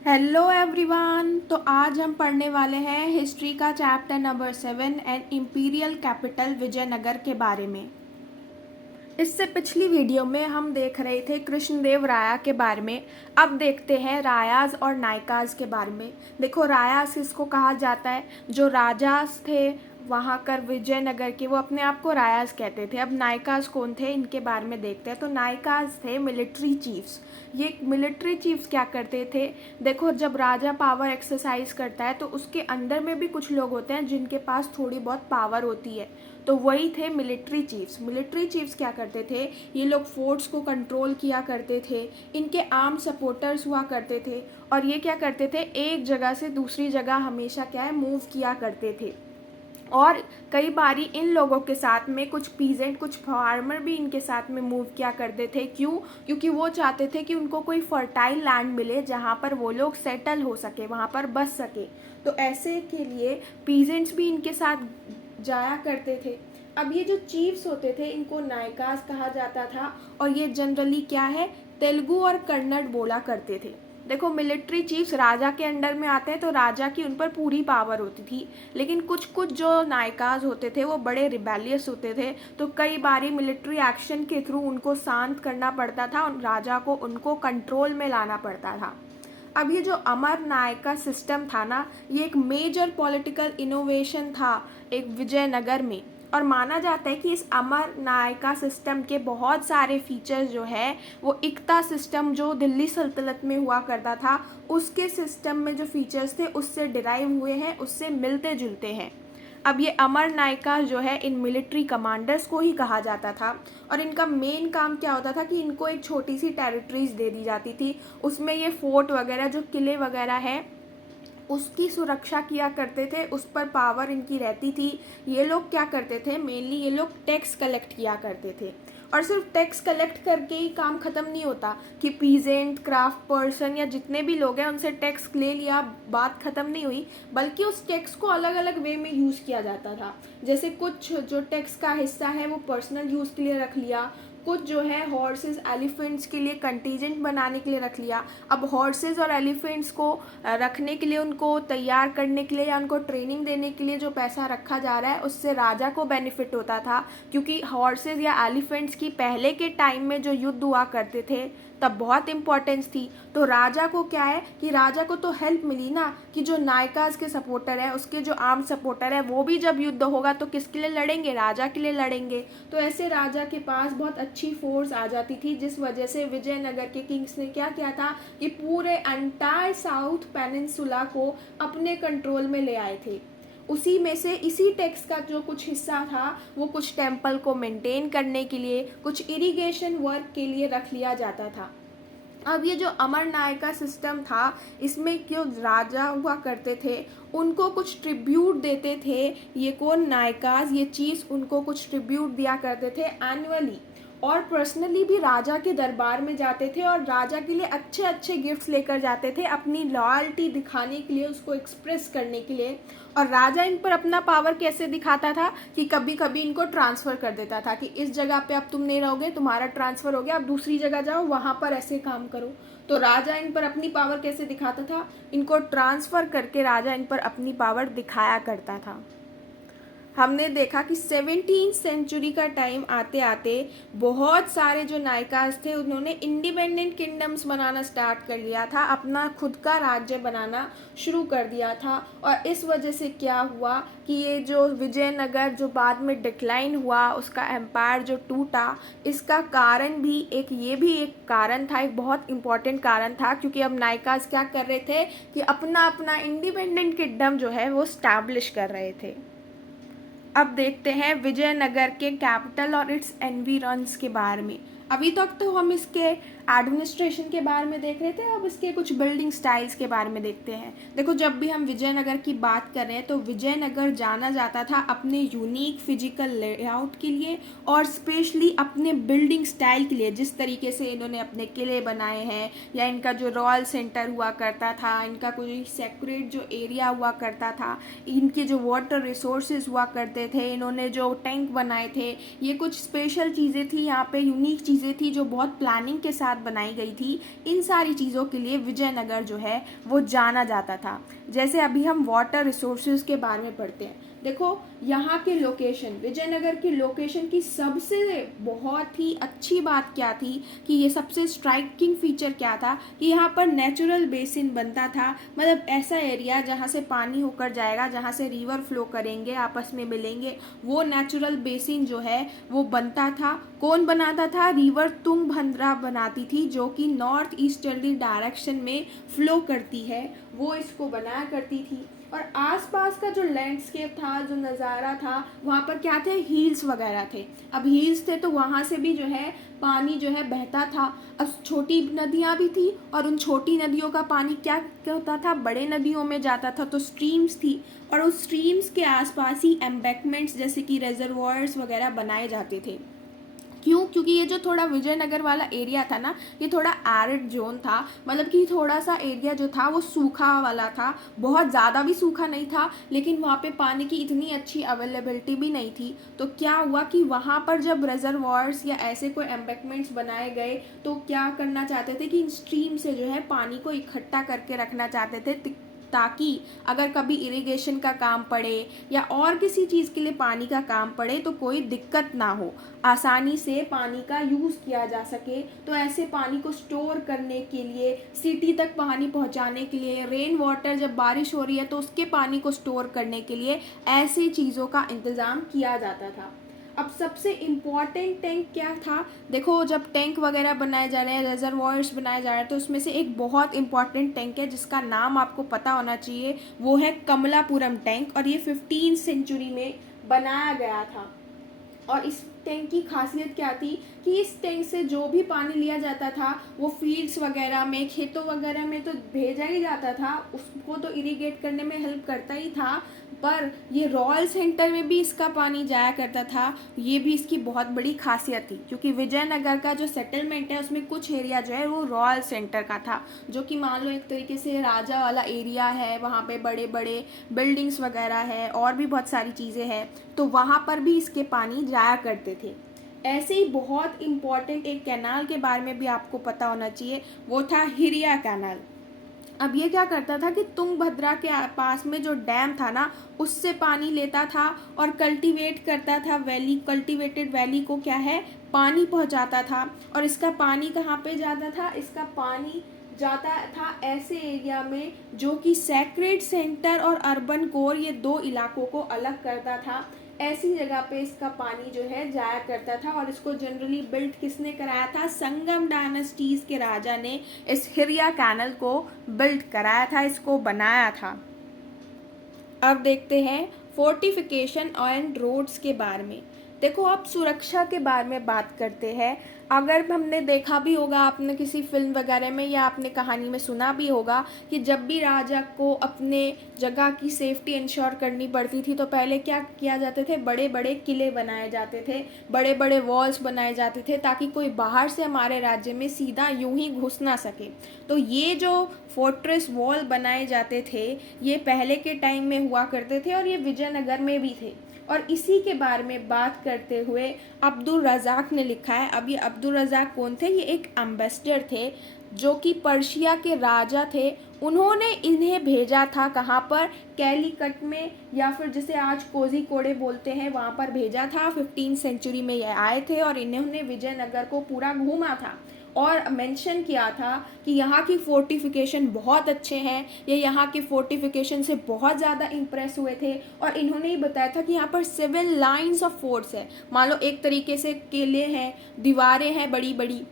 Hello everyone. तो आज हम पढ़ने वाले हैं हिस्ट्री का chapter number 7 and imperial capital Vijayanagar के बारे में। इससे पिछली वीडियो में हम देख रहे थे कृष्णदेव राया के बारे में। अब देखते हैं रायाज और नायकाज के बारे में। देखो, रायाज किसको कहा जाता है? जो राजास थे वहाँ कर विजयनगर के, वो अपने आप को रायाज कहते थे। अब नायकाज कौन थे, इनके बारे में देखते हैं। तो नायकाज थे मिलिट्री चीफ्स। ये मिलिट्री चीफ्स क्या करते थे? देखो, जब राजा पावर एक्सरसाइज करता है तो उसके अंदर में भी कुछ लोग होते हैं जिनके पास थोड़ी बहुत पावर होती है, तो वही थे मिलिट्री चीफ्स। मिलिट्री चीफ्स क्या करते थे? ये लोग फोर्ट्स को कंट्रोल किया करते थे। इनके आर्म सपोर्टर्स हुआ करते थे और ये क्या करते थे, एक जगह से दूसरी जगह हमेशा क्या है, मूव किया करते थे। और कई बारी इन लोगों के साथ में कुछ पीजेंट, कुछ फार्मर भी इनके साथ में मूव किया करते थे। क्यों? क्योंकि वो चाहते थे कि उनको कोई फर्टाइल लैंड मिले जहाँ पर वो लोग सेटल हो सके, वहाँ पर बस सके। तो ऐसे के लिए पीजेंट्स भी इनके साथ जाया करते थे। अब ये जो चीफ्स होते थे इनको नायकास कहा जाता था और ये जनरली क्या है, तेलुगु और कन्नड़ बोला करते थे। देखो, मिलिट्री चीफ्स राजा के अंडर में आते हैं तो राजा की उन पर पूरी पावर होती थी, लेकिन कुछ कुछ जो नायकाज होते थे वो बड़े रिबेलियस होते थे, तो कई बारी मिलिट्री एक्शन के थ्रू उनको शांत करना पड़ता था और राजा को उनको कंट्रोल में लाना पड़ता था। अब ये जो अमर नायका सिस्टम था ना, ये एक मेजर पॉलिटिकल इनोवेशन था एक विजयनगर में। और माना जाता है कि इस अमर नायका सिस्टम के बहुत सारे फीचर्स जो है वो इक्ता सिस्टम जो दिल्ली सल्तनत में हुआ करता था उसके सिस्टम में जो फीचर्स थे उससे डिराइव हुए हैं, उससे मिलते जुलते हैं। अब ये अमर नायका जो है इन मिलिट्री कमांडर्स को ही कहा जाता था और इनका मेन काम क्या होता था कि इनको एक छोटी सी टेरिटरीज दे दी जाती थी। उसमें ये फोर्ट वगैरह जो किले वगैरह है उसकी सुरक्षा किया करते थे, उस पर पावर इनकी रहती थी। ये लोग क्या करते थे, मेनली ये लोग टैक्स कलेक्ट किया करते थे। और सिर्फ टैक्स कलेक्ट करके ही काम ख़त्म नहीं होता कि पीजेंट, क्राफ्ट पर्सन या जितने भी लोग हैं उनसे टैक्स ले लिया, बात ख़त्म नहीं हुई, बल्कि उस टैक्स को अलग अलग वे में यूज़ किया जाता था। जैसे कुछ जो टैक्स का हिस्सा है वो पर्सनल यूज़ के लिए रख लिया, कुछ जो है हॉर्सेस एलिफेंट्स के लिए कंटीजेंट बनाने के लिए रख लिया। अब हॉर्सेस और एलिफेंट्स को रखने के लिए, उनको तैयार करने के लिए या उनको ट्रेनिंग देने के लिए जो पैसा रखा जा रहा है उससे राजा को बेनिफिट होता था, क्योंकि हॉर्सेस या एलिफेंट्स की पहले के टाइम में जो युद्ध हुआ करते थे तब बहुत इंपॉर्टेंस थी। तो राजा को क्या है कि राजा को तो हेल्प मिली ना, कि जो नायकाज के सपोर्टर है, उसके जो आर्म सपोर्टर है, वो भी जब युद्ध होगा तो किसके लिए लड़ेंगे? राजा के लिए लड़ेंगे। तो ऐसे राजा के पास बहुत अच्छी फोर्स आ जाती थी, जिस वजह से विजयनगर के किंग्स ने क्या किया था कि पूरे एंटायर साउथ पेनिनसुला को अपने कंट्रोल में ले आए थे। उसी में से इसी टैक्स का जो कुछ हिस्सा था वो कुछ टेम्पल को मेंटेन करने के लिए, कुछ इरिगेशन वर्क के लिए रख लिया जाता था। अब ये जो अमर नायका सिस्टम था, इसमें जो राजा हुआ करते थे उनको कुछ ट्रिब्यूट देते थे। ये कौन? नायकाज, ये चीज़ उनको कुछ ट्रिब्यूट दिया करते थे एनुअली। और पर्सनली भी राजा के दरबार में जाते थे और राजा के लिए अच्छे अच्छे गिफ्ट्स लेकर जाते थे, अपनी लॉयल्टी दिखाने के लिए, उसको एक्सप्रेस करने के लिए। और राजा इन पर अपना पावर कैसे दिखाता था कि कभी कभी इनको ट्रांसफ़र कर देता था कि इस जगह पे अब तुम नहीं रहोगे, तुम्हारा ट्रांसफ़र हो गया, अब दूसरी जगह जाओ, वहाँ पर ऐसे काम करो। तो राजा इन पर अपनी पावर कैसे दिखाता था? इनको ट्रांसफ़र करके राजा इन पर अपनी पावर दिखाया करता था। हमने देखा कि 17th सेंचुरी का टाइम आते आते बहुत सारे जो नायकाज थे उन्होंने इंडिपेंडेंट किंगडम्स बनाना स्टार्ट कर लिया था, अपना खुद का राज्य बनाना शुरू कर दिया था। और इस वजह से क्या हुआ कि ये जो विजयनगर जो बाद में डिक्लाइन हुआ, उसका एम्पायर जो टूटा, इसका कारण भी एक, ये भी एक कारण था, एक बहुत इंपॉर्टेंट कारण था, क्योंकि अब नायकाज क्या कर रहे थे कि अपना अपना इंडिपेंडेंट किंगडम जो है वो स्टैब्लिश कर रहे थे। अब देखते हैं विजयनगर के कैपिटल और इट्स एनवायरमेंट्स के बारे में। अभी तक तो हम इसके एडमिनिस्ट्रेशन के बारे में देख रहे थे, अब इसके कुछ बिल्डिंग स्टाइल्स के बारे में देखते हैं। देखो, जब भी हम विजयनगर की बात कर रहे हैं तो विजयनगर जाना जाता था अपने यूनिक फिजिकल लेआउट के लिए और स्पेशली अपने बिल्डिंग स्टाइल के लिए। जिस तरीके से इन्होंने अपने किले बनाए हैं, या इनका जो रॉयल सेंटर हुआ करता था, इनका कोई सेक्रेट जो एरिया हुआ करता था, इनके जो वाटर रिसोर्सेज हुआ करते थे, इन्होंने जो टैंक बनाए थे, ये कुछ स्पेशल चीज़ें थी, यहाँ पे यूनिक चीज़ें चीज़ें थी जो बहुत प्लानिंग के साथ बनाई गई थी, इन सारी चीज़ों के लिए विजयनगर जो है वो जाना जाता था। जैसे अभी हम वाटर रिसोर्सेज के बारे में पढ़ते हैं। देखो यहाँ के लोकेशन, विजयनगर की लोकेशन की सबसे बहुत ही अच्छी बात क्या थी कि ये सबसे स्ट्राइकिंग फीचर क्या था कि यहाँ पर नेचुरल बेसिन बनता था। मतलब ऐसा एरिया जहाँ से पानी होकर जाएगा, जहाँ से रिवर फ्लो करेंगे, आपस में मिलेंगे, वो नेचुरल बेसिन जो है वो बनता था। कौन बनाता था? रिवर तुंगभद्रा बनाती थी, जो कि नॉर्थ ईस्टर्ली डायरेक्शन में फ्लो करती है, वो इसको बनाया करती थी। और आसपास का जो लैंडस्केप था, जो नज़ारा था, वहाँ पर क्या थे? हिल्स वगैरह थे। अब हिल्स थे तो वहाँ से भी जो है पानी जो है बहता था। अब छोटी नदियाँ भी थी और उन छोटी नदियों का पानी क्या होता था? बड़े नदियों में जाता था, तो स्ट्रीम्स थी। और उस स्ट्रीम्स के आसपास ही एम्बैंकमेंट्स जैसे कि रेजर्वॉयर्स वगैरह बनाए जाते थे। क्यों? क्योंकि ये जो थोड़ा विजयनगर वाला एरिया था ना, ये थोड़ा एरिड जोन था। मतलब कि थोड़ा सा एरिया जो था वो सूखा वाला था, बहुत ज़्यादा भी सूखा नहीं था, लेकिन वहाँ पे पानी की इतनी अच्छी अवेलेबिलिटी भी नहीं थी। तो क्या हुआ कि वहाँ पर जब रिजर्वॉयर्स या ऐसे कोई एम्बैंकमेंट्स बनाए गए, तो क्या करना चाहते थे कि इन स्ट्रीम से जो है पानी को इकट्ठा करके रखना चाहते थे, ताकि अगर कभी इरिगेशन का काम पड़े या और किसी चीज़ के लिए पानी का काम पड़े तो कोई दिक्कत ना हो, आसानी से पानी का यूज़ किया जा सके। तो ऐसे पानी को स्टोर करने के लिए, सिटी तक पानी पहुंचाने के लिए, रेन वाटर जब बारिश हो रही है तो उसके पानी को स्टोर करने के लिए ऐसी चीज़ों का इंतज़ाम किया जाता था। अब सबसे इम्पॉर्टेंट टैंक क्या था? देखो जब टैंक वगैरह बनाए जा रहे हैं, रेजर्वॉयर्स बनाए जा रहे हैं, तो उसमें से एक बहुत इम्पॉर्टेंट टैंक है जिसका नाम आपको पता होना चाहिए, वो है कमलापुरम टैंक। और ये 15वीं सेंचुरी में बनाया गया था। और इस टैंक की खासियत क्या थी कि इस टैंक से जो भी पानी लिया जाता था वो फील्ड्स वगैरह में, खेतों वगैरह में तो भेजा ही जाता था, उसको तो इरिगेट करने में हेल्प करता ही था, पर ये रॉयल सेंटर में भी इसका पानी जाया करता था। ये भी इसकी बहुत बड़ी खासियत थी, क्योंकि विजयनगर का जो सेटलमेंट है उसमें कुछ एरिया जो है वो रॉयल सेंटर का था, जो कि मान लो एक तरीके से राजा वाला एरिया है, वहाँ पे बड़े बड़े बिल्डिंग्स वगैरह है और भी बहुत सारी चीज़ें हैं, तो वहाँ पर भी इसके पानी जाया करते थे। ऐसे ही बहुत इम्पॉर्टेंट एक कैनाल के बारे में भी आपको पता होना चाहिए, वो था हिरिया कैनाल। अब ये क्या करता था कि तुंगभद्रा के पास में जो डैम था ना, उससे पानी लेता था और कल्टीवेट करता था वैली, कल्टीवेटेड वैली को क्या है, पानी पहुंचाता था। और इसका पानी कहाँ पे जाता था? इसका पानी जाता था ऐसे एरिया में जो कि सेक्रेड सेंटर और अर्बन कोर, ये दो इलाकों को अलग करता था। ऐसी जगह पे इसका पानी जो है जाया करता था। और इसको जनरली बिल्ड किसने कराया था? संगम डायनेस्टीज के राजा ने इस हिरिया कैनल को बिल्ड कराया था, इसको बनाया था। अब देखते हैं फोर्टिफिकेशन एंड रोड्स के बारे में। देखो अब सुरक्षा के बारे में बात करते हैं। अगर हमने देखा भी होगा, आपने किसी फिल्म वगैरह में या आपने कहानी में सुना भी होगा कि जब भी राजा को अपने जगह की सेफ्टी इंश्योर करनी पड़ती थी तो पहले क्या किया जाते थे? बड़े बड़े किले बनाए जाते थे, बड़े बड़े वॉल्स बनाए जाते थे, ताकि कोई बाहर से हमारे राज्य में सीधा यूं ही घुस ना सके। तो ये जो फोर्ट्रेस वॉल बनाए जाते थे ये पहले के टाइम में हुआ करते थे और ये विजयनगर में भी थे। और इसी के बारे में बात करते हुए अब्दुल रज़ाक ने लिखा है। अब ये अब्दुल रज़ाक कौन थे? ये एक एम्बेसडर थे जो कि पर्शिया के राजा थे। उन्होंने इन्हें भेजा था कहाँ पर? कैलीकट में, या फिर जिसे आज कोझिकोडे बोलते हैं, वहाँ पर भेजा था। 15वीं सेंचुरी में ये आए थे और इन्होंने विजयनगर को पूरा घूमा था और मेंशन किया था कि यहाँ की फोर्टिफिकेशन बहुत अच्छे हैं। ये यहाँ के फोर्टिफिकेशन से बहुत ज़्यादा इम्प्रेस हुए थे और इन्होंने ही बताया था कि यहाँ पर 7 लाइन्स ऑफ फोर्ट्स है। मान लो एक तरीके से किले हैं, दीवारें हैं बड़ी बड़ी,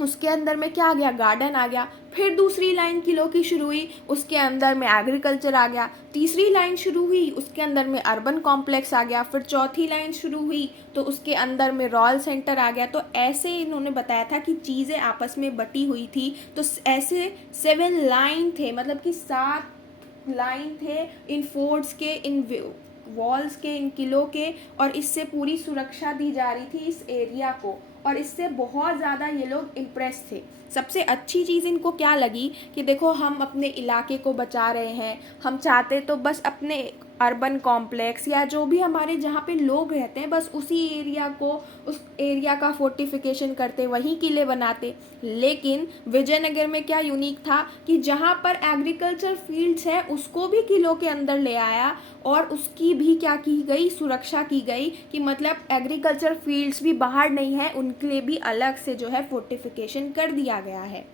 उसके अंदर में क्या आ गया? गार्डन आ गया। फिर दूसरी लाइन किलों की शुरू हुई, उसके अंदर में एग्रीकल्चर आ गया। तीसरी लाइन शुरू हुई, उसके अंदर में अर्बन कॉम्प्लेक्स आ गया। फिर चौथी लाइन शुरू हुई तो उसके अंदर में रॉयल सेंटर आ गया। तो ऐसे इन्होंने बताया था कि चीज़ें आपस में बटी हुई थी। तो ऐसे 7 लाइन थे, मतलब कि 7 लाइन थे इन फोर्ट्स के, इन वॉल्स के, इन किलों के, और इससे पूरी सुरक्षा दी जा रही थी इस एरिया को। और इससे बहुत ज़्यादा ये लोग इम्प्रेस थे। सबसे अच्छी चीज़ इनको क्या लगी कि देखो हम अपने इलाके को बचा रहे हैं, हम चाहते तो बस अपने अर्बन कॉम्प्लेक्स या जो भी हमारे जहाँ पे लोग रहते हैं, बस उसी एरिया को, उस एरिया का फोर्टिफिकेशन करते, वहीं किले बनाते। लेकिन विजयनगर में क्या यूनिक था कि जहाँ पर एग्रीकल्चर फील्ड्स है उसको भी किलों के अंदर ले आया और उसकी भी क्या की गई, सुरक्षा की गई कि मतलब एग्रीकल्चर फील्ड्स भी बाहर नहीं है, उनके लिए भी अलग से जो है फोर्टिफिकेशन कर दिया गया है।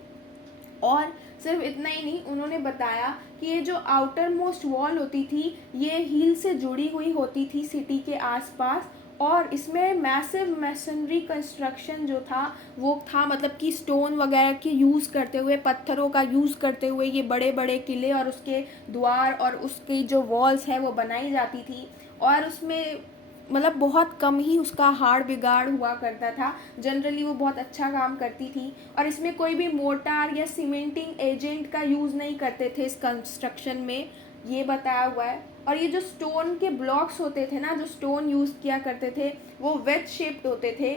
और सिर्फ इतना ही नहीं, उन्होंने बताया कि ये जो आउटर मोस्ट वॉल होती थी ये हील से जुड़ी हुई होती थी सिटी के आसपास, और इसमें मैसिव मैसनरी कंस्ट्रक्शन जो था वो था, मतलब कि स्टोन वगैरह के यूज़ करते हुए, पत्थरों का यूज़ करते हुए ये बड़े बड़े किले और उसके द्वार और उसकी जो वॉल्स है वो बनाई जाती थी। और उसमें मतलब बहुत कम ही उसका हाड़ बिगाड़ हुआ करता था, जनरली वो बहुत अच्छा काम करती थी। और इसमें कोई भी मोर्टार या सीमेंटिंग एजेंट का यूज़ नहीं करते थे इस कंस्ट्रक्शन में, ये बताया हुआ है। और ये जो स्टोन के ब्लॉक्स होते थे ना, जो स्टोन यूज़ किया करते थे वो वेज शेप्ड होते थे,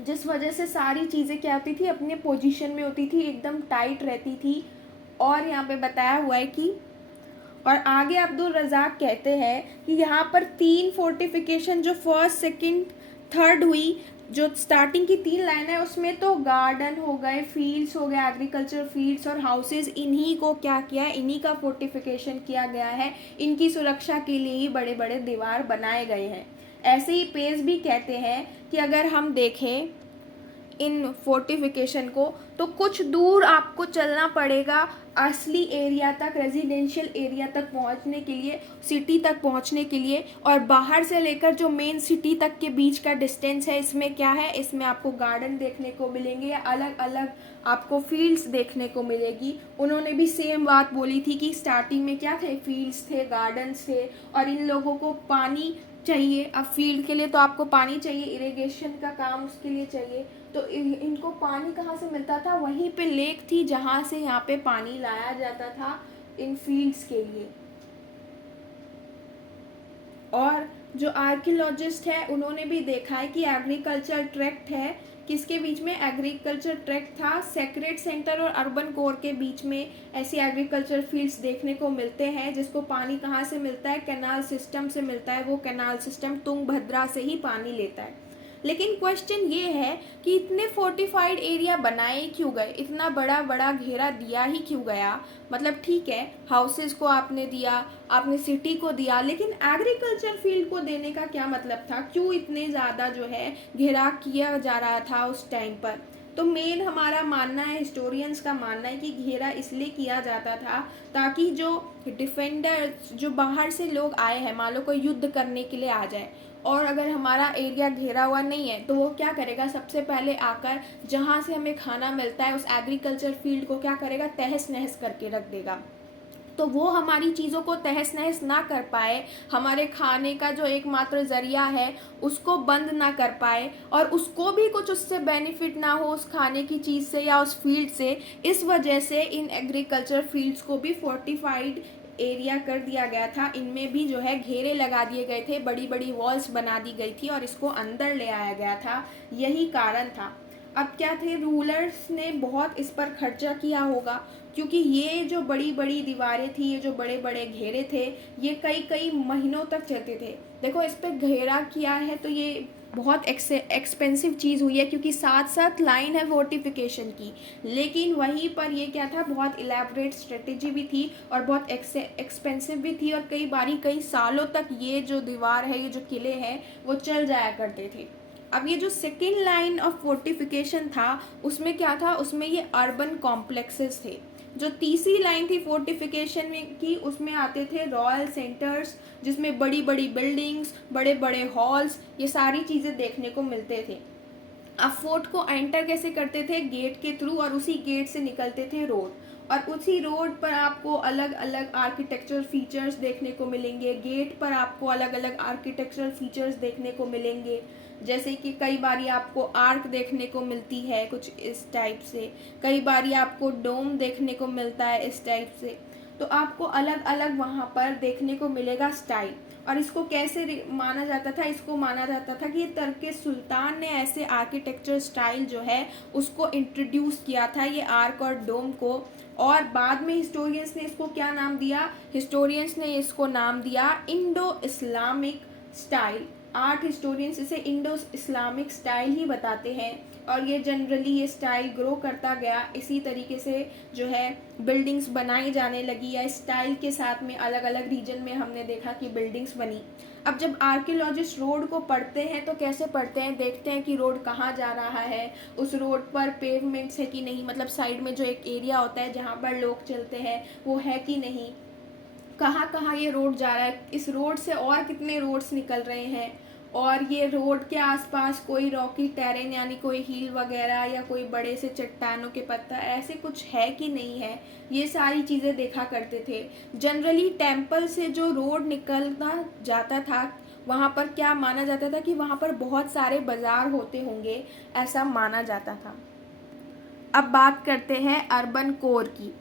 जिस वजह से सारी चीज़ें क्या होती थी, अपने पोजीशन में होती थी, एकदम टाइट रहती थी। और यहाँ पे बताया हुआ है कि, और आगे अब्दुल रज़ाक कहते हैं कि यहाँ पर 3 फोर्टिफिकेशन जो फर्स्ट सेकंड थर्ड हुई, जो स्टार्टिंग की 3 लाइन है उसमें तो गार्डन हो गए, फील्ड्स हो गए, एग्रीकल्चर फील्ड्स और हाउसेज, इन्हीं को क्या किया है, इन्हीं का फोर्टिफिकेशन किया गया है, इनकी सुरक्षा के लिए ही बड़े बड़े दीवार बनाए गए हैं। ऐसे ही पेज भी कहते हैं कि अगर हम देखें इन फोर्टिफिकेशन को तो कुछ दूर आपको चलना पड़ेगा असली एरिया तक, रेजिडेंशियल एरिया तक पहुंचने के लिए, सिटी तक पहुंचने के लिए। और बाहर से लेकर जो मेन सिटी तक के बीच का डिस्टेंस है, इसमें क्या है, इसमें आपको गार्डन देखने को मिलेंगे या अलग अलग आपको फील्ड्स देखने को मिलेगी। उन्होंने भी सेम बात बोली थी कि स्टार्टिंग में क्या थे, फील्ड्स थे, गार्डन्स थे, और इन लोगों को पानी चाहिए। अब फील्ड के लिए तो आपको पानी चाहिए, इरिगेशन का काम उसके लिए चाहिए, तो इनको पानी कहाँ से मिलता था, वहीं पे लेक थी जहाँ से यहाँ पे पानी लाया जाता था इन फील्ड्स के लिए। और जो आर्कियोलॉजिस्ट है उन्होंने भी देखा है कि एग्रीकल्चर ट्रैक्ट है, किसके बीच में, एग्रीकल्चर ट्रैक्ट था, सेक्रेट सेंटर और अर्बन कोर के बीच में ऐसी एग्रीकल्चर फील्ड्स देखने को मिलते हैं, जिसको पानी कहाँ से मिलता है, कैनाल सिस्टम से मिलता है। वो कैनाल सिस्टम तुंगभद्रा से ही पानी लेता है। लेकिन क्वेश्चन ये है कि इतने फोर्टिफाइड एरिया बनाए क्यों गए, इतना बड़ा बड़ा घेरा दिया ही क्यों गया। मतलब ठीक है, हाउसेस को आपने दिया, आपने सिटी को दिया, लेकिन एग्रीकल्चर फील्ड को देने का क्या मतलब था, क्यों इतने ज़्यादा जो है घेरा किया जा रहा था उस टाइम पर। तो मेन हमारा मानना है, हिस्टोरियंस का मानना है कि घेरा इसलिए किया जाता था ताकि जो डिफेंडर, जो बाहर से लोग आए हैं, मान लो कोई युद्ध करने के लिए आ जाए और अगर हमारा एरिया घेरा हुआ नहीं है तो वो क्या करेगा, सबसे पहले आकर जहाँ से हमें खाना मिलता है उस एग्रीकल्चर फील्ड को क्या करेगा, तहस नहस करके रख देगा। तो वो हमारी चीज़ों को तहस नहस ना कर पाए, हमारे खाने का जो एकमात्र ज़रिया है उसको बंद ना कर पाए, और उसको भी कुछ उससे बेनिफिट ना हो उस खाने की चीज़ से या उस फील्ड से, इस वजह से इन एग्रीकल्चर फील्ड्स को भी फोर्टिफाइड एरिया कर दिया गया था। इनमें भी जो है घेरे लगा दिए गए थे, बड़ी बड़ी वॉल्स बना दी गई थी और इसको अंदर ले आया गया था, यही कारण था। अब क्या थे, रूलर्स ने बहुत इस पर खर्चा किया होगा, क्योंकि ये जो बड़ी बड़ी दीवारें थी, ये जो बड़े बड़े घेरे थे, ये कई कई महीनों तक चलते थे। देखो इस पर घेरा किया है तो ये बहुत एक्सपेंसिव चीज़ हुई है, क्योंकि साथ साथ लाइन है फोर्टिफिकेशन की, लेकिन वहीं पर ये क्या था, बहुत इलेबरेट स्ट्रेटेजी भी थी और बहुत एक्सपेंसिव भी थी, और कई बारी कई सालों तक ये जो दीवार है, ये जो किले हैं वो चल जाया करते थे। अब ये जो सेकेंड लाइन ऑफ फोर्टिफिकेशन था उसमें क्या था, उसमें ये अर्बन कॉम्प्लेक्सेस थे। जो तीसरी लाइन थी फोर्टिफिकेशन में की, उसमें आते थे रॉयल सेंटर्स, जिसमें बड़ी बड़ी बिल्डिंग्स, बड़े बड़े हॉल्स, ये सारी चीज़ें देखने को मिलते थे। अब फोर्ट को एंटर कैसे करते थे, गेट के थ्रू, और उसी गेट से निकलते थे रोड, और उसी रोड पर आपको अलग अलग आर्किटेक्चरल फीचर्स देखने को मिलेंगे, गेट पर आपको अलग अलग आर्किटेक्चरल फीचर्स देखने को मिलेंगे, जैसे कि कई बारी आपको आर्क देखने को मिलती है कुछ इस टाइप से, कई बारी आपको डोम देखने को मिलता है इस टाइप से। तो आपको अलग अलग वहाँ पर देखने को मिलेगा स्टाइल। और इसको कैसे माना जाता था, इसको माना जाता था कि ये तुर्क सुल्तान ने ऐसे आर्किटेक्चर स्टाइल जो है उसको इंट्रोड्यूस किया था, ये आर्क और डोम को, और बाद में हिस्टोरियंस ने इसको क्या नाम दिया, हिस्टोरियंस ने इसको नाम दिया Indo Islamic style. Art historians इसे इंडो इस्लामिक स्टाइल ही बताते हैं, और ये जनरली ये स्टाइल ग्रो करता गया। इसी तरीके से जो है बिल्डिंग्स बनाई जाने लगी, या स्टाइल के साथ में अलग अलग रीजन में हमने देखा कि बिल्डिंग्स बनी। अब जब आर्कियोलॉजिस्ट रोड को पढ़ते हैं तो कैसे पढ़ते हैं, देखते हैं कि रोड कहाँ जा रहा है, उस रोड पर पेवमेंट्स है कि नहीं, मतलब साइड में जो एक एरिया होता है जहाँ पर लोग चलते हैं वो है कि नहीं, कहाँ कहाँ ये रोड जा रहा है, इस रोड से और कितने रोड्स निकल रहे हैं, और ये रोड के आसपास कोई रॉकी टेरेन यानी कोई हिल वगैरह या कोई बड़े से चट्टानों के पत्थर ऐसे कुछ है कि नहीं है, ये सारी चीज़ें देखा करते थे। जनरली टेम्पल से जो रोड निकलता जाता था वहाँ पर क्या माना जाता था कि वहाँ पर बहुत सारे बाज़ार होते होंगे, ऐसा माना जाता था। अब बात करते हैं अर्बन कोर की।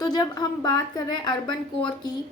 तो जब हम बात कर रहे हैं अर्बन कोर की,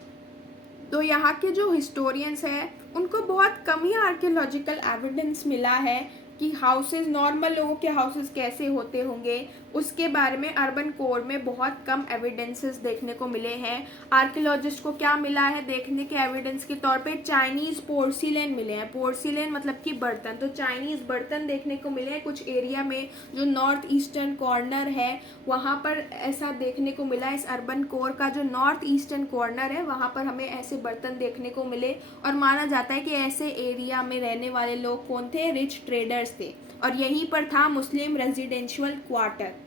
तो यहाँ के जो हिस्टोरियंस हैं उनको बहुत कम ही आर्कियोलॉजिकल एविडेंस मिला है कि हाउसेस, नॉर्मल लोगों के हाउसेस कैसे होते होंगे, उसके बारे में अर्बन कोर में बहुत कम एविडेंसेस देखने को मिले हैं। आर्कियोलॉजिस्ट को क्या मिला है देखने के एविडेंस के तौर पे, चाइनीज़ पोर्सिलेन मिले हैं। पोर्सिलेन मतलब कि बर्तन, तो चाइनीज़ बर्तन देखने को मिले हैं कुछ एरिया में, जो नॉर्थ ईस्टर्न कॉर्नर है वहाँ पर ऐसा देखने को मिला। इस अर्बन कोर का जो नॉर्थ ईस्टर्न कॉर्नर है वहाँ पर हमें ऐसे बर्तन देखने को मिले, और माना जाता है कि ऐसे एरिया में रहने वाले लोग कौन थे, रिच ट्रेडर्स थे, और यहीं पर था मुस्लिम रेजिडेंशियल क्वार्टर।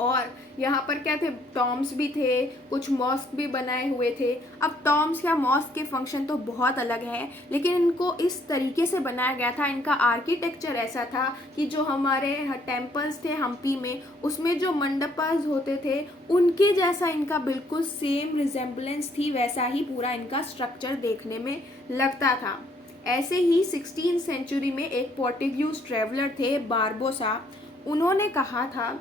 और यहाँ पर क्या थे, टॉम्स भी थे, कुछ मॉस्क भी बनाए हुए थे। अब टॉम्स या मॉस्क के फंक्शन तो बहुत अलग है, लेकिन इनको इस तरीके से बनाया गया था, इनका आर्किटेक्चर ऐसा था कि जो हमारे टेम्पल्स थे हम्पी में, उसमें जो मंडपास होते थे उनके जैसा इनका बिल्कुल सेम रिजेम्बलेंस थी, वैसा ही पूरा इनका स्ट्रक्चर देखने में लगता था। ऐसे ही 16वीं सेंचुरी में एक पोर्टुगीज ट्रेवलर थे बारबोसा, उन्होंने कहा था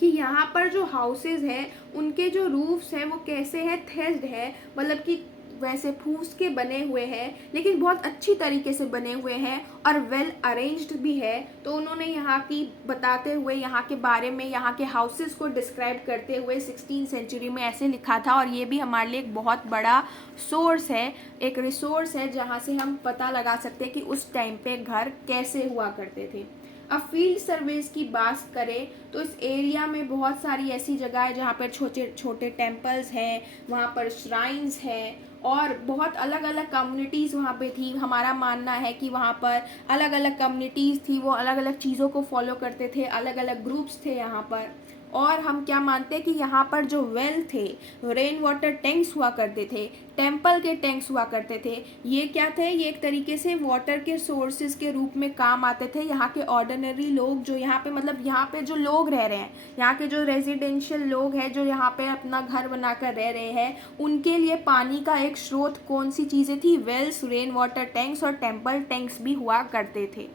कि यहाँ पर जो हाउसेज हैं उनके जो रूफ्स हैं वो कैसे है, थेस्ड है, मतलब कि वैसे फूस के बने हुए हैं लेकिन बहुत अच्छी तरीके से बने हुए हैं और वेल अरेंज्ड भी है। तो उन्होंने यहाँ की बताते हुए, यहाँ के बारे में, यहाँ के हाउसेस को डिस्क्राइब करते हुए 16वीं सेंचुरी में ऐसे लिखा था। और ये भी हमारे लिए एक बहुत बड़ा सोर्स है, एक रिसोर्स है जहाँ से हम पता लगा सकते हैं कि उस टाइम पे घर कैसे हुआ करते थे। अब फील्ड सर्वेस की बात करें तो इस एरिया में बहुत सारी ऐसी जगह है जहाँ पर छोटे छोटे टेम्पल्स हैं, वहाँ पर श्राइन्स हैं, और बहुत अलग अलग कम्युनिटीज़ वहाँ पे थी। हमारा मानना है कि वहाँ पर अलग अलग कम्युनिटीज़ थी, वो अलग अलग चीज़ों को फॉलो करते थे, अलग अलग ग्रुप्स थे यहाँ पर। और हम क्या मानते हैं कि यहाँ पर जो वेल थे, रेन वाटर टैंक्स हुआ करते थे, टेम्पल के टैंक्स हुआ करते थे, ये क्या थे, ये एक तरीके से वाटर के सोर्सेज के रूप में काम आते थे। यहाँ के ऑर्डिनरी लोग जो यहाँ पे, मतलब यहाँ पे जो लोग रह रहे हैं, यहाँ के जो रेजिडेंशियल लोग हैं जो यहाँ पे अपना घर बनाकर रह रहे हैं, उनके लिए पानी का एक स्रोत कौन सी चीज़ें थी, वेल्स, रेन वाटर टैंक्स और टेम्पल टैंक्स भी हुआ करते थे।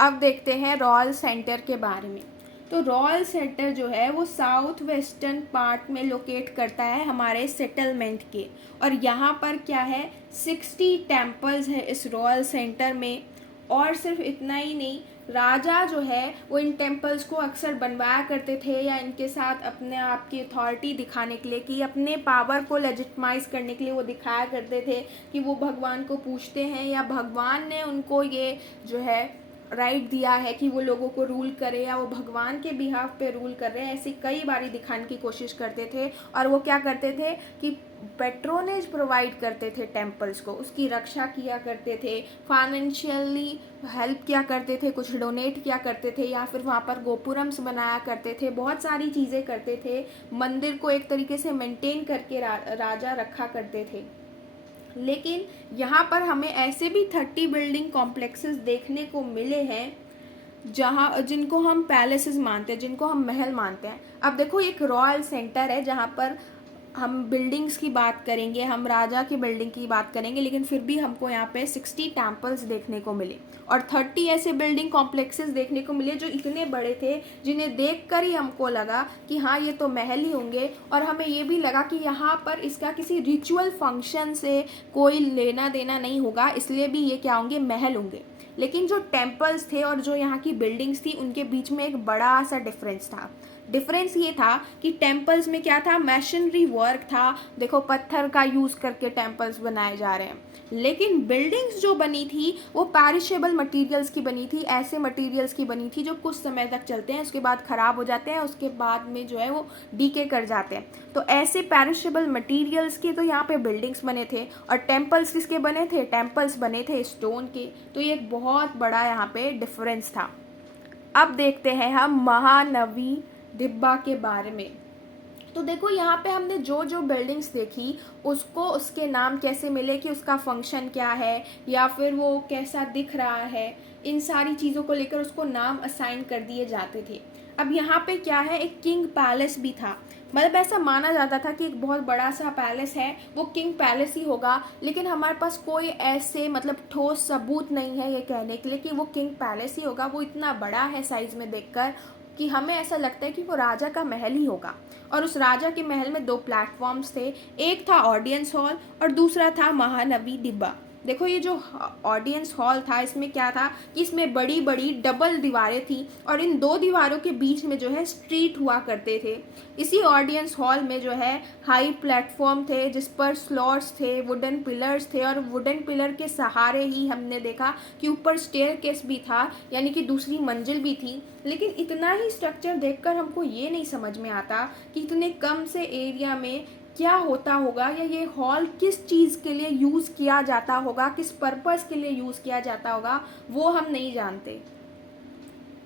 अब देखते हैं रॉयल सेंटर के बारे में। तो रॉयल सेंटर जो है वो साउथ वेस्टर्न पार्ट में लोकेट करता है हमारे सेटलमेंट के, और यहाँ पर क्या है, 60 टेम्पल्स है इस रॉयल सेंटर में। और सिर्फ इतना ही नहीं, राजा जो है वो इन टेम्पल्स को अक्सर बनवाया करते थे, या इनके साथ अपने आप की अथॉरिटी दिखाने के लिए, कि अपने पावर को लेजिटिमाइज करने के लिए वो दिखाया करते थे कि वो भगवान को पूछते हैं, या भगवान ने उनको ये जो है राइट दिया है कि वो लोगों को रूल करे, या वो भगवान के बिहाफ पे रूल कर रहे हैं, ऐसी कई बारी दिखाने की कोशिश करते थे। और वो क्या करते थे कि पेट्रोनेज प्रोवाइड करते थे टेम्पल्स को, उसकी रक्षा किया करते थे, फाइनेंशियली हेल्प किया करते थे, कुछ डोनेट किया करते थे, या फिर वहाँ पर गोपुरम्स बनाया करते थे, बहुत सारी चीज़ें करते थे। मंदिर को एक तरीके से मेंटेन करके राजा रखा करते थे। लेकिन यहाँ पर हमें ऐसे भी 30 बिल्डिंग कॉम्प्लेक्सेस देखने को मिले हैं जिनको हम पैलेसेस मानते हैं, जिनको हम महल मानते हैं। अब देखो, एक रॉयल सेंटर है जहाँ पर हम बिल्डिंग्स की बात करेंगे, हम राजा की बिल्डिंग की बात करेंगे, लेकिन फिर भी हमको यहाँ पे 60 टेम्पल्स देखने को मिले और 30 ऐसे बिल्डिंग कॉम्प्लेक्सेस देखने को मिले जो इतने बड़े थे, जिन्हें देखकर ही हमको लगा कि हाँ, ये तो महल ही होंगे। और हमें ये भी लगा कि यहाँ पर इसका किसी रिचुअल फंक्शन से कोई लेना देना नहीं होगा, इसलिए भी ये क्या होंगे, महल होंगे। लेकिन जो टेम्पल्स थे और जो यहाँ की बिल्डिंग्स थी, उनके बीच में एक बड़ा सा डिफरेंस था। डिफरेंस ये था कि टेम्पल्स में क्या था, मैशनरी वर्क था, देखो पत्थर का यूज़ करके टेम्पल्स बनाए जा रहे हैं, लेकिन बिल्डिंग्स जो बनी थी वो पैरिशेबल मटेरियल्स की बनी थी, ऐसे मटेरियल्स की बनी थी जो कुछ समय तक चलते हैं, उसके बाद ख़राब हो जाते हैं, उसके बाद में जो है वो डीके कर जाते हैं। तो ऐसे पैरिशेबल मटेरियल्स के तो यहाँ पे बिल्डिंग्स बने थे, और टेम्पल्स किसके बने थे, टेम्पल्स बने थे स्टोन के। तो ये एक बहुत बड़ा यहाँ पे डिफरेंस था। अब देखते हैं हम महानवी दिब्बा के बारे में। तो देखो यहाँ पे हमने जो जो बिल्डिंग्स देखी उसको उसके नाम कैसे मिले, कि उसका फंक्शन क्या है या फिर वो कैसा दिख रहा है, इन सारी चीज़ों को लेकर उसको नाम असाइन कर दिए जाते थे। अब यहाँ पे क्या है, एक किंग पैलेस भी था, मतलब ऐसा माना जाता था कि एक बहुत बड़ा सा पैलेस है, वो किंग पैलेस ही होगा, लेकिन हमारे पास कोई ऐसे मतलब ठोस सबूत नहीं है ये कहने के लिए कि वो किंग पैलेस ही होगा। वो इतना बड़ा है साइज़ में देखकर कि हमें ऐसा लगता है कि वो राजा का महल ही होगा। और उस राजा के महल में 2 प्लेटफॉर्म्स थे, एक था ऑडियंस हॉल और दूसरा था महानवी डिब्बा। देखो ये जो ऑडियंस हॉल था, इसमें क्या था कि इसमें बड़ी बड़ी डबल दीवारें थी, और इन 2 दीवारों के बीच में जो है स्ट्रीट हुआ करते थे। इसी ऑडियंस हॉल में जो है हाई प्लेटफॉर्म थे जिस पर स्लॉट्स थे, वुडन पिलर्स थे, और वुडन पिलर के सहारे ही हमने देखा कि ऊपर स्टेयरकेस भी था, यानी कि दूसरी मंजिल भी थी। लेकिन इतना ही स्ट्रक्चर देखकर हमको ये नहीं समझ में आता कि इतने कम से एरिया में क्या होता होगा, या ये हॉल किस चीज़ के लिए यूज़ किया जाता होगा, किस पर्पस के लिए यूज़ किया जाता होगा, वो हम नहीं जानते।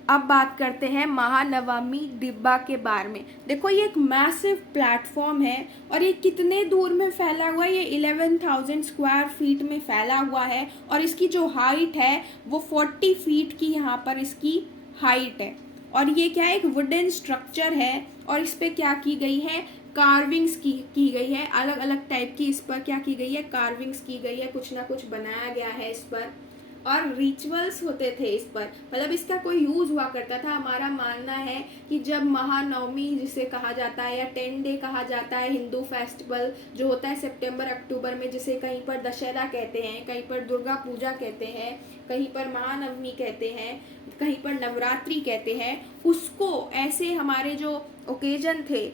अब बात करते हैं महानवमी डिब्बा के बारे में। देखो ये एक मैसिव प्लेटफॉर्म है, और ये कितने दूर में फैला हुआ है, ये 11,000 स्क्वायर फीट में फैला हुआ है, और इसकी जो हाइट है वो 40 फीट की यहाँ पर इसकी हाइट है। और ये क्या है, एक वुडन स्ट्रक्चर है, और इस पर क्या की गई है, कार्विंग्स की गई है, अलग अलग टाइप की इस पर क्या की गई है, कार्विंग्स की गई है, कुछ ना कुछ बनाया गया है इस पर, और रिचुअल्स होते थे इस पर, मतलब इसका कोई यूज हुआ करता था। हमारा मानना है कि जब महानवमी जिसे कहा जाता है, या 10 डे कहा जाता है, हिंदू फेस्टिवल जो होता है सितंबर अक्टूबर में, जिसे कहीं पर दशहरा कहते हैं, कहीं पर दुर्गा पूजा कहते हैं, कहीं पर महानवमी कहते हैं, कहीं पर नवरात्रि कहते हैं, उसको ऐसे हमारे जो ओकेजन थे,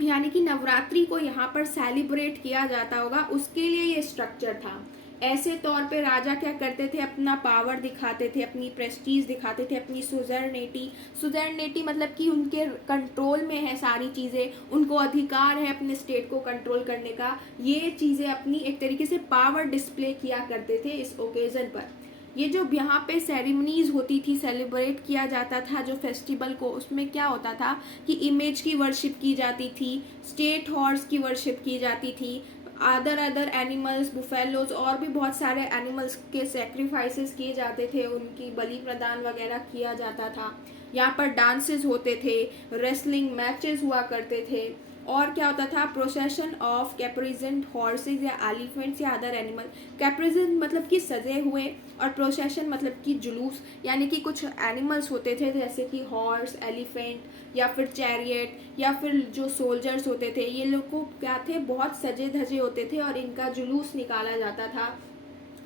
यानी कि नवरात्रि को यहाँ पर सेलिब्रेट किया जाता होगा, उसके लिए ये स्ट्रक्चर था। ऐसे तौर पे राजा क्या करते थे, अपना पावर दिखाते थे, अपनी प्रेस्टीज दिखाते थे, अपनी सुजर्नेटी मतलब कि उनके कंट्रोल में है सारी चीज़ें, उनको अधिकार है अपने स्टेट को कंट्रोल करने का, ये चीज़ें अपनी एक तरीके से पावर डिस्प्ले किया करते थे इस ओकेजन पर। ये जो यहाँ पे सेरेमनीज होती थी, सेलिब्रेट किया जाता था जो फेस्टिवल को, उसमें क्या होता था कि इमेज की वर्शिप की जाती थी, स्टेट हॉर्स की वर्शिप की जाती थी, अदर एनिमल्स, बुफेलोज और भी बहुत सारे एनिमल्स के सेक्रीफाइसेस किए जाते थे, उनकी बलि प्रदान वगैरह किया जाता था। यहाँ पर डांसेस होते थे, रेसलिंग मैचेस हुआ करते थे, और क्या होता था, प्रोसेशन ऑफ कैप्रिजेंट हॉर्सेज या एलिफेंट्स या अदर एनिमल। कैप्रिजेंट मतलब कि सजे हुए, और प्रोसेशन मतलब कि जुलूस, यानी कि कुछ एनिमल्स होते थे जैसे कि हॉर्स, एलिफेंट या फिर चैरियट, या फिर जो सोल्जर्स होते थे, ये लोग को क्या थे, बहुत सजे धजे होते थे, और इनका जुलूस निकाला जाता था,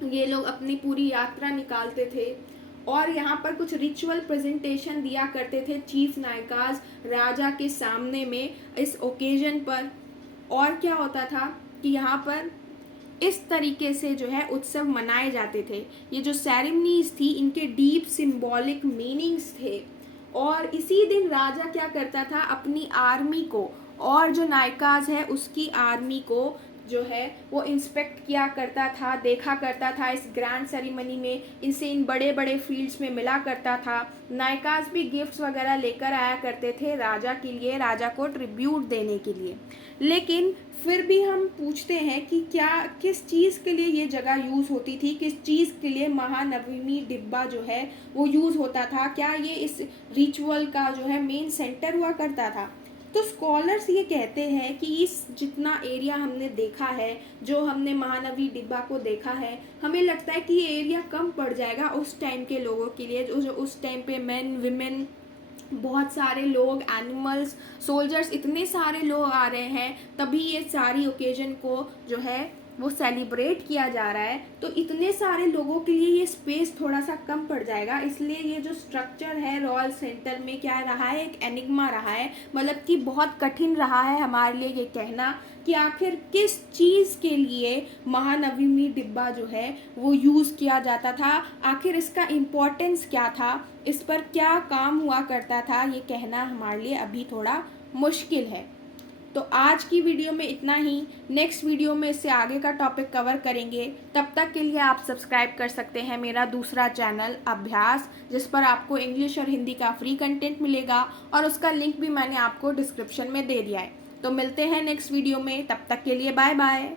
ये लोग अपनी पूरी यात्रा निकालते थे। और यहाँ पर कुछ रिचुअल प्रेजेंटेशन दिया करते थे चीफ नायकाज राजा के सामने में इस ओकेजन पर। और क्या होता था कि यहाँ पर इस तरीके से जो है उत्सव मनाए जाते थे। ये जो सेरेमनीज थी इनके डीप सिंबॉलिक मीनिंग्स थे, और इसी दिन राजा क्या करता था, अपनी आर्मी को और जो नायकाज है उसकी आर्मी को जो है वो इंस्पेक्ट किया करता था, देखा करता था इस ग्रैंड सेरेमनी में, इनसे इन बड़े बड़े फील्ड्स में मिला करता था। नायकाज भी गिफ्ट्स वगैरह लेकर आया करते थे राजा के लिए, राजा को ट्रिब्यूट देने के लिए। लेकिन फिर भी हम पूछते हैं कि क्या किस चीज़ के लिए ये जगह यूज़ होती थी, किस चीज़ के लिए महानवमी डिब्बा जो है वो यूज़ होता था, क्या ये इस रिचुअल का जो है मेन सेंटर हुआ करता था। तो स्कॉलर्स ये कहते हैं कि इस जितना एरिया हमने देखा है, जो हमने महानवी डिब्बा को देखा है, हमें लगता है कि ये एरिया कम पड़ जाएगा उस टाइम के लोगों के लिए, जो उस टाइम पे मेन विमेन बहुत सारे लोग, एनिमल्स, सोल्जर्स, इतने सारे लोग आ रहे हैं, तभी ये सारी ओकेजन को जो है वो सेलिब्रेट किया जा रहा है, तो इतने सारे लोगों के लिए ये स्पेस थोड़ा सा कम पड़ जाएगा। इसलिए ये जो स्ट्रक्चर है रॉयल सेंटर में क्या रहा है, एक एनिग्मा रहा है, मतलब कि बहुत कठिन रहा है हमारे लिए ये कहना कि आखिर किस चीज़ के लिए महानवमी डिब्बा जो है वो यूज़ किया जाता था, आखिर इसका इम्पोर्टेंस क्या था, इस पर क्या काम हुआ करता था, ये कहना हमारे लिए अभी थोड़ा मुश्किल है। तो आज की वीडियो में इतना ही। नेक्स्ट वीडियो में इससे आगे का टॉपिक कवर करेंगे। तब तक के लिए आप सब्सक्राइब कर सकते हैं मेरा दूसरा चैनल अभ्यास, जिस पर आपको इंग्लिश और हिंदी का फ्री कंटेंट मिलेगा, और उसका लिंक भी मैंने आपको डिस्क्रिप्शन में दे दिया है। तो मिलते हैं नेक्स्ट वीडियो में, तब तक के लिए बाय बाय।